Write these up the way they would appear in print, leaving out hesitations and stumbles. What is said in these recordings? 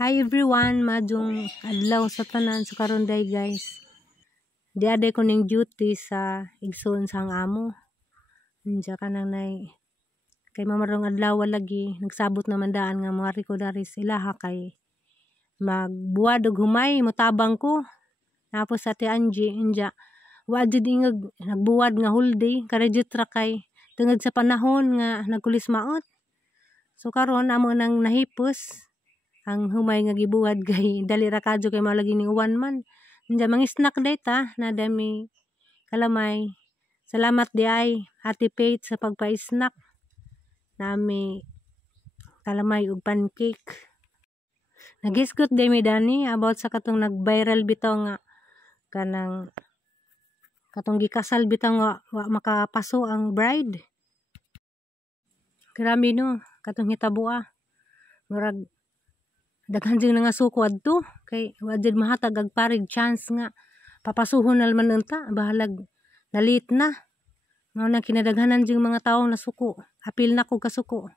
Hi everyone, madung adlaw sa tanan sa karon day guys. Di aday ko ning duty sa igsoon sang amo. Nandiya ka nang nay kay mamarong adlaw lagi nagsabot naman daan nga mga riko dari ilaha kay magbuwad og humay motabang ko. Tapos sa Ate Angie inja wa jud ingeg nagbuwad nga holiday karejitra kay tungod sa panahon nga nagkulis maot. So karon amo nang nahipos ang humay nga gibuwad kay dali ra kadyo kay malagi ni uwan man. Nya mang snack data na dami kalamay. Salamat di ay Ate Pate sa pagpa-snack. Nami kalamay ug pancake. Nagisgot day mi dani about sa katong nag-viral bitaw nga kanang katong gikasal bitaw nga wa makapaso ang bride. Grabe no, katong hitabo murag daghan jud nga suko adto kay wa jud mahatag og parig chance nga papasuhon na man unta bahalag nalit na mao na kinadaghanan jud mga tawo na suko apil na ko kasuko.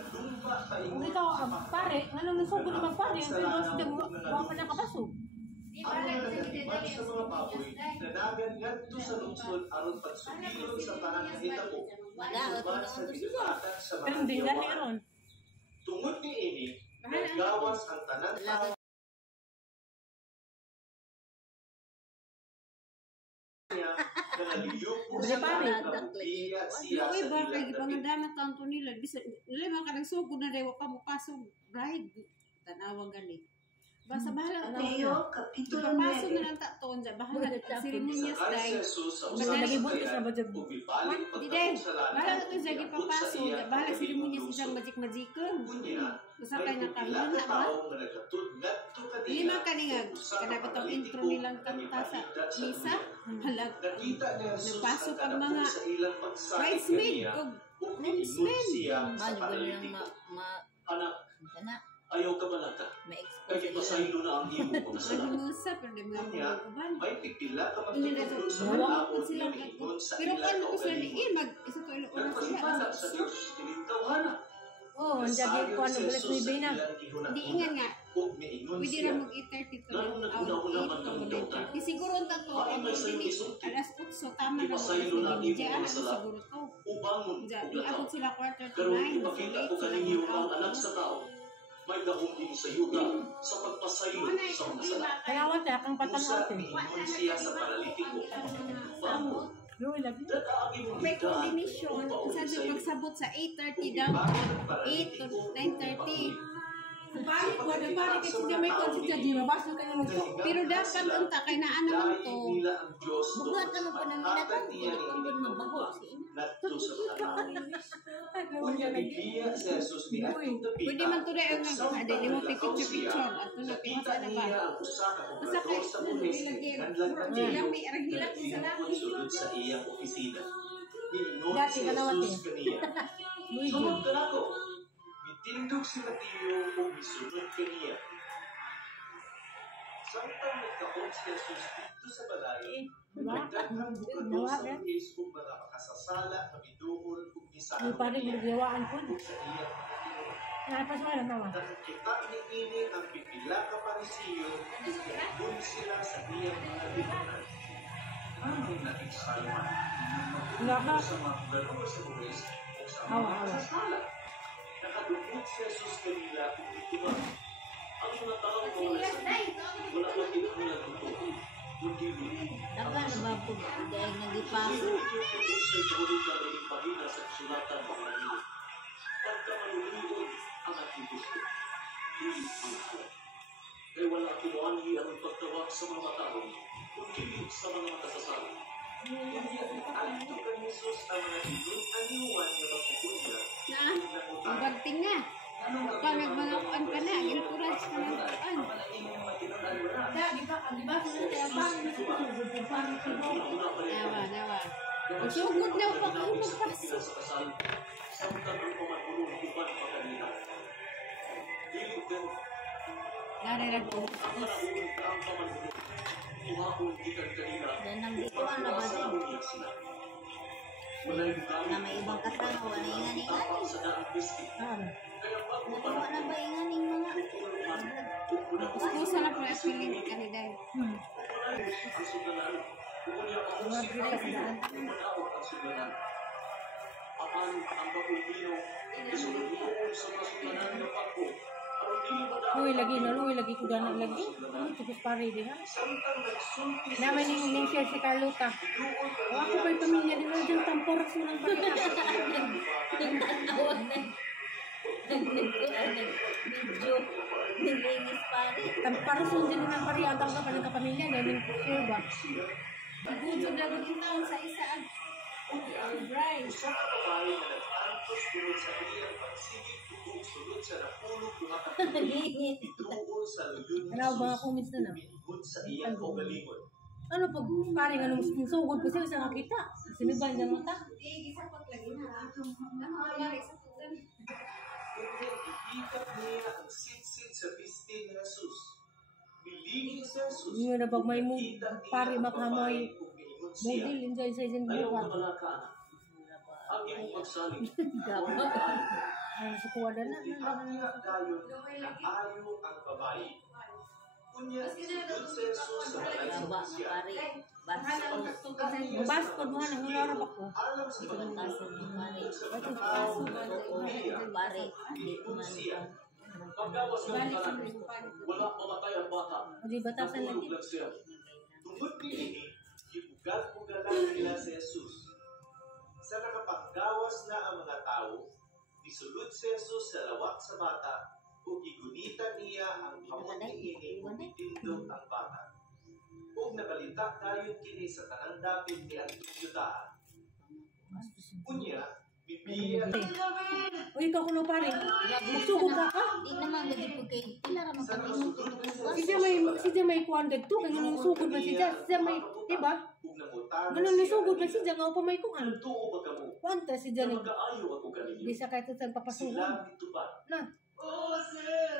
Ikaw pare, ngano nung sugod naman pare, pero sa demo wa pa nakapasok. Sa mga baboy, nanagan ngadto sa lungsod aron pagsugilon sa tanang kahitabo. Subat sa bigatan sa mga diyawan. Tungod niini, nagawas ang tanan tawo niya Yung iba kay gipangandaman tanto nila bisa nila ka nang sugod na dewa pa mo pasok bride tanawa gani. Basta bahala Mateo Kapitulo 9. pasok na lang taton ja bahala seremonyas day. Nagibuntis na ba jud? Di day. Bahala to sa gipapasok ja bahala seremonyas isang magic-magicon. Usa kay nakamon na ba? Lima kaningag kana katong intro nilang kanta sa misa halag nagpasok ang mga bridesmaid ug groomsmen. Ayaw ka malaga. Kaya pasaylo na ang imo mga salamat. Manusa pero di mga uban. May pipila ka Inilito sa nawang malabot sila na ingon sa pero ilang ano ko sila kaugalingon. ni mag isa to ilo oras Kasi sila pala sa Diyos, tinitawhana. Oh, ang dagi ko ano bulas ni Bina. di ingan nga Kung miingon pwede siya, ra mag 8:30 to lalo na out una-una man kang to dautan. di siguro ta to Ay, may sayo dili isulti. alas 8 tama na Ipasaylo na ang imo diyan mga ano salamat. siguro to Ubangon diyan ug di abot lakaw. sila quarter to Karon 9 ipakita ko kaninyo ang anak sa tao. May gahong din sa yuta sa pagpasaylo sa mga salamat. Kaya wala kang Kung sa patangot. miingon siya sa paralitiko, Bangon. Yo lagi. Dadaang imong may higdaan coordination upang sa sa'yo. pagsabot sa 8:30 daw 8 to 9:30 Pare ko na pare kasi siya may konsensya di mabasa kayo nito. pero dapat unta kay naa naman to buhat naman po ng minatan niya tungkol mabaho si ina pwede man to rin ang adili mo picture at ito na pinasa na ba basta kay ilagay lang may arahilat sa langit sa iyang opisina. Dati ka nawati. Sunod ka na ko. Mitindog si Mateo o misunod kaniya. Samtang nagkaon si Jesus dito sa balay, nagdaghang bukado sa buhis kung mga makasasala, mabiduhol, kung gisaan, May pare gawaan ko. sa iyang pagkinuha. Napas wala naman. Nakikita ni ang pipila ka parisiyo, kung sila sa iyang mga lipunan. Ang naging salma, Wala sa mga garo sa buhis, o sa Awa, mga awa. makasasala. Nakadukot si Jesus kanila kung ituman. Ang mga tao ko ay wala lang inulan ng tuwa. Kundi Dapat na ba po dahil nagipaso? Usay kahulog ng ring pahina sa kasulatan ng kanila. Pagkamaluliwan ang ating gusto. Dili ang alam. Kaya wala kinuanhi ang pagtawag sa mga tao, kundi sa mga makasasala. Alito ka ni Jesus ang mga inun, aniwan niya magpupunya. na ang bagting na pag nagmangakuan ka na encourage ka ng kuan di ba sa kaya bang nawa sugod na pa kayo magpasok Nare ra ko. Danang dituan na ba din? Wala'y bugawi. Na may ibang kasama, wala ingani-ingani. Tapang sa daang pisti. Ah, Kaya bago Wala na ba inganing mga? Gusto na po yung feeling ka ni Day. ang sugalan. Kumunya pa ko Mga si bigay sa daan. Kumunawag ang sugalan. Apan ang Bakultino, isunod mo sa masugalan ng pagko. Aron dili madawat Uy, lagi na, uy, lagi ko gana lagi. Ano, tipos pare di ha? Samtang nagsulti sa Naman ning share si Carlota. O ako pa'y pamilya din na dyan, tamporas mo ng pagkita. Nagtatawag na. Video. Nilinis pare. Tamparas mo din ng pariyagang ka pa ng kapamilya. Namin share ba? Gudyo na rin taon sa isaan. Right. Usa ka babae na nag-antos tungod sa iyang pagsigig tungod sulod sa napulog duha ka Linis. ituon sa luyon Ano, mga comments na na. minhud sa iyang kaugalingon. Ano pag pare nga nung sugod ko siya sa nakita. Siniban niya mata. Gisapot lagi na. Ano nangyari sa tugan? Kunya ihikap niya ang sitsit sa piste ni Jesus. Milingin sa Jesus. Yung na pag may mood, Nakita niya pare ang makamoy. babae kung miingon siya. Model, enjoy sa isang Ayaw buka. ka pala ka anak. Ang iyong pagsaling. Ay, sa kuwada na. Ihakya dayon na ayaw ang babae. Kunya isugod sa Jesus sa balay sa Gaba nga siya. pare. Basko. Mabas ko mo na hunara pa ko. Alam sa Ibang mga kaso ng pare. sa pagkakao ng Pare. Hindi ko man. Pagkawas ng Balik sa tanan, mga wala mamatay ang bata. O di batasan Natulog lagi. lang siya. Tungod ni ini, ibugat-bugalan nila sa Jesus. Sa nakapaggawas na ang mga tao, nisulod si Jesus sa lawak sa bata o gigunitan niya ang hamot ni ini o itindog ang bata. O nabalita dayon kini sa tanang dapit ni Antong Yutaan. Kunya, bibiya Uy, ikaw kuno pare. Magsugod ka ka. Di naman gudi po kay pila ra man sa kami nasulod ni Si Jay may kuwan dagto kay ganun yung sugod man si Jay. Si Jay may, diba? Ug nangutana Ganun yung sugod man si Jay nga pa may kuwan. Tuo ba kamo? Kwanta si Jay Na nag magkaayo ako kaninyo. di sa kahit sa papasugod. Sila gituban. Na. Oh, sir!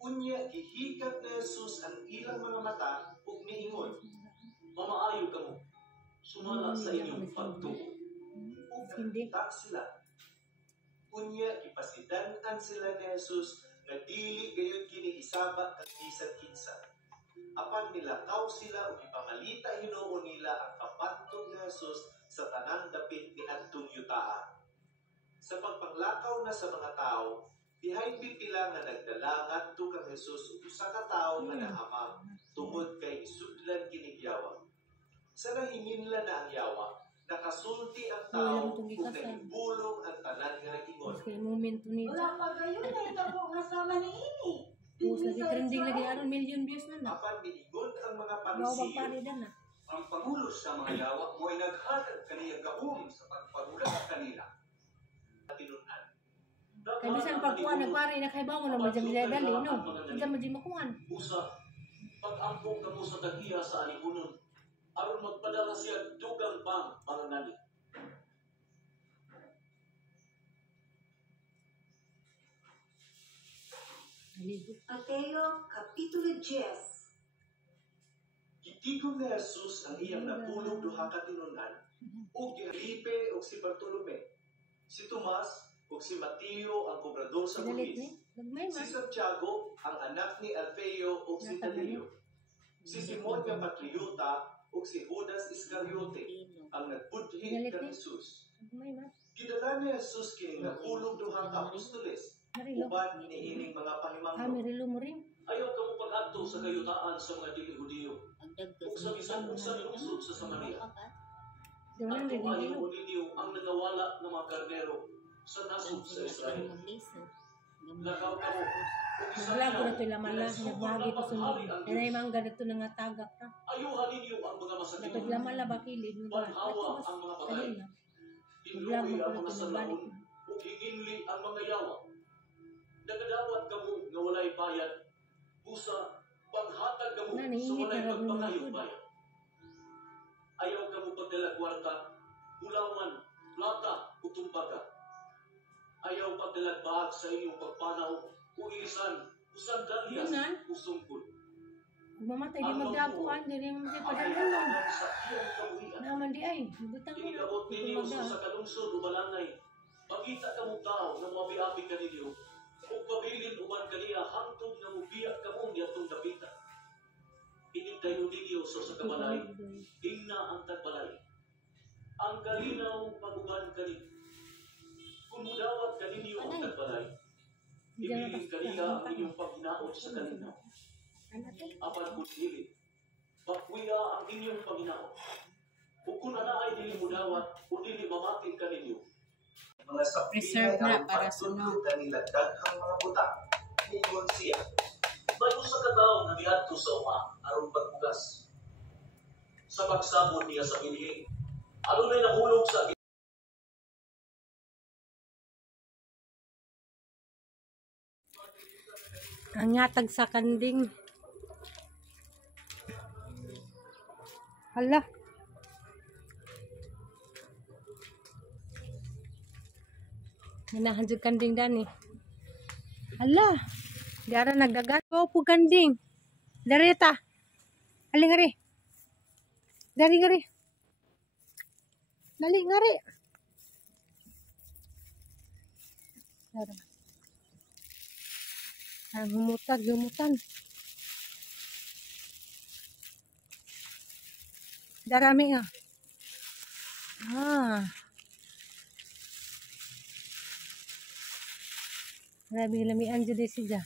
Unya, gihikap na Jesus ang ilang mga mata ug miingon, mamaayo ka mo. Sumala sa inyong pagtuo. Ug Hindi. nakita sila. Unya, ipasidan-an sila ni Jesus na dili gayon kini isaba kag bisan kinsa. Apan nilakaw sila ug ipangalita Ginoo nila ang kapantog ni Jesus sa tanang dapit ni Antong Yutaan. Sa pagpanglakaw na sa mga tao, dihay pipila nga nagdala ngadto kang Jesus ug usa ka tawo nga nahamang tungod kay isudlan kining yawa. Sa nahinginla na ang yawa, nakasulti ang tao ug nagbulong ang tanan nga nagingon. Kay momento ni Wala pa gayon na ito po kasama ni Ini. Post lagi trending lagi aron million views na na. Apan miingon ang mga Wow, Parisiyo, pare dan na. Ang pangulos sa mga yawa mo ay naghatag kaniyang gahom sa pagpagulat kanila. tinunan. Kay bisan pagkuha nagpare na kay bangon na madyan dali no. Kita madyan makuhan. Usa, pag-ampong kamo sa dagiya sa alipunon, aron magpadala siya dugang pang mga nani. Mateo, Kapitulo 10. Gitigom ni Jesus ang iyang napulog duha ka tinunan, ug Felipe ug si Bartolome, si Tomas ug si Mateo ang kobrador sa Galit buhis, ni. Nagmay si man. Santiago ang anak ni Alfeo ug si Tadeo, si Simon nga patriota ug si Judas Iscariote ang nagbudhi Galit kang ni. Jesus. Nagmay man. Gidala ni Jesus kini napulog duha ka apostoles, Marilo. uban ni ining mga Ah, pahimangno. Marilo mo rin. Ayaw kamo pag-adto sa kayutaan sa mga dili-Hudiyo. Ang dagkas. Ug sa bisan unsa ni lungsod sa Samaria. Di man At rin ayaw nilo. mo ninyo ang nangawala ng mga karnero sa nasod sa Israel. Lakaw ka mo. Ug isa Naglago na niya, to laman lang. Nagbagi ko sunod. Kaya na yung mga ganito na nga tagak ka. ayuhan ninyo ang mga masakit. Dapat laman lang bakilid. Panhawa ang mga patay. Kanina. Tinluwi Naglago ang ko na mga to sanlaon nagbalik. ug hinginli ang mga yawa. Nagadawat kamo nga walay bayad. Busa, panghatag kamo Na, sa nahingit walay na raw yung pagpangayong mga bayad. Ayaw kamo pagdala kwarta, bulawan, plata, o tumbaga. Ayaw pagdala bahag sa inyong pagpanaw, o ilisan, o sandalyas, Yun nga. o sungkod. May mamatay di magdapuan, di rin mamatay padalunong. Naman di ay, butang mo na. Iniabot ninyo sa kalungsod o balangay. Makita ka mong tao na mabiabi ka ninyo. Kung pabilin uman kaniya, hangtod na mubiyak ka mong niyatong dapitan. Inintayo ninyo sa kabalay. Ingna ang tagbalay. Ang kalinaw paguban kanin. Kung mudawat kaninyo ang tagbalay, ibilin kaniya ang inyong paghinaot sa kalinaw. Apan kung dili, bakwiya ang inyong paghinaot. Kung ana ay dili mudawat, kung dili mamatin kaninyo. Mga sapilay Reserve na ang para sa pagtutod kanila daghang mga butang. Ingon siya. May usa ka tawo nga niadto sa uma aron pagbugas. Sa pagsabot niya sa binhi, adunay nahulog sa Ang yatag sa kanding. Hala. Ganahan jud kanding dani. Hala. Diara nagdagat ko po kanding. Darita. Ali ngari. Dari ngari. Dali ngari. Dara. Ang humutan. Darami nga. Grabe lamian jud siya.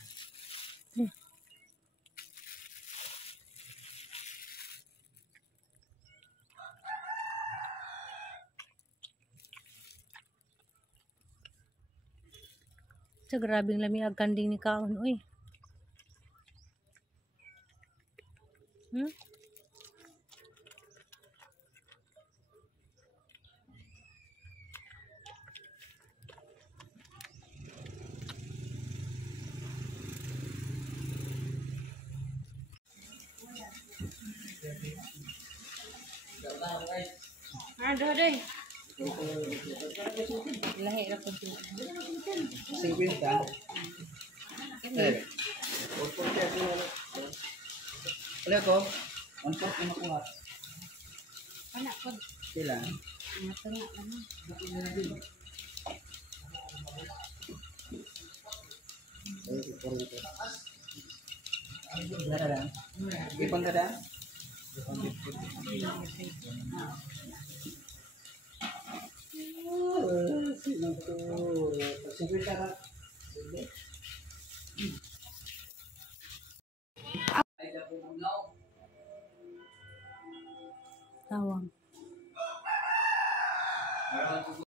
So, grabing lamiag kanding ni kaon, uy. Ada deh. Lahi ra pud. 50. Wala ko. 140 makuha. Anak ko. Sila. Matengah lang. Dada. Ipon dada. Tawang.